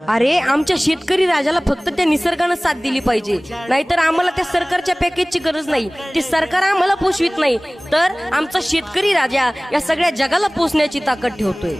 अरे आमच्या शेतकरी राजाला फक्त त्या निसर्गानं साथ दिली पाहिजे, नाहीतर आम्हाला त्या सरकारच्या पॅकेजची गरज नाही. ते सरकार आम्हाला पोषवित नाही, तर आमचा शेतकरी राजा या सगळ्या जगाला पोषण्याची ताकद ठेवतोय.